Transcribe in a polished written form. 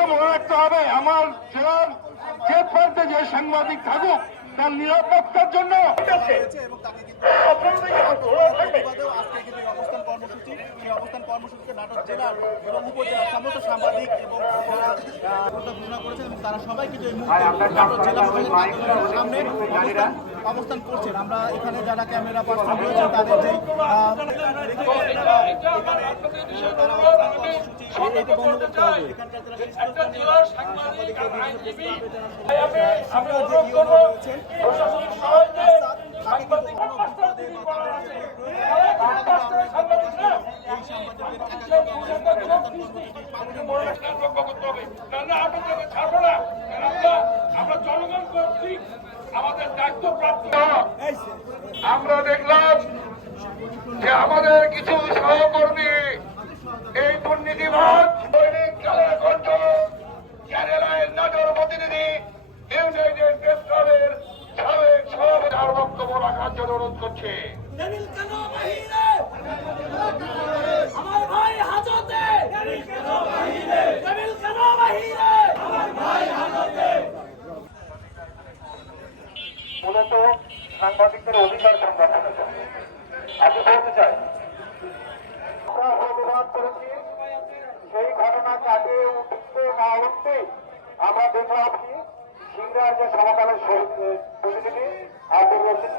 তো মনে রাখতে হবে, আমার জেলার যে প্রান্তে যে সাংবাদিক থাকুক তার নিরাপত্তার জন্য অবস্থান কর্মসূচিতে নাটোর জেলার এবং উপজেলার সমস্ত সাংবাদিক এবং ঘোষণা করেছেন এবং তারা সবাই কিন্তু এই মুহূর্তে নাটোর জেলা প্রশাসনের সামনে অবস্থান করছেন। আমরা এখানে যারা ক্যামেরা পার্সন রয়েছে তাদের যে আমরা জনগণ কর্তৃক আমাদের দায়িত্ব প্রাপ্ত। আমরা দেখলাম যে আমাদের কিছু সহকর্মী এই দুর্নীতিবাদ দৈনিক খেলার কণ্ঠ কেরালায় নজর প্রতিনিধি ইউনাইটেড প্রেস ক্লাবের সাবেক সভাপতি আর বক্তব্য রাখার জন্য অনুরোধ করছে। আমার ভাই হাজতে মূলত সাংবাদিকদের অধিকার সংরক্ষণের জন্য আমি বলতে চাই, আমরা প্রতিবাদ করেছি সেই ঘটনা কাটে উঠতে না উঠতে আমরা দেখলাম কি সিংড়ার যে সমকালের প্রতিনিধি আব্দুল রশিদ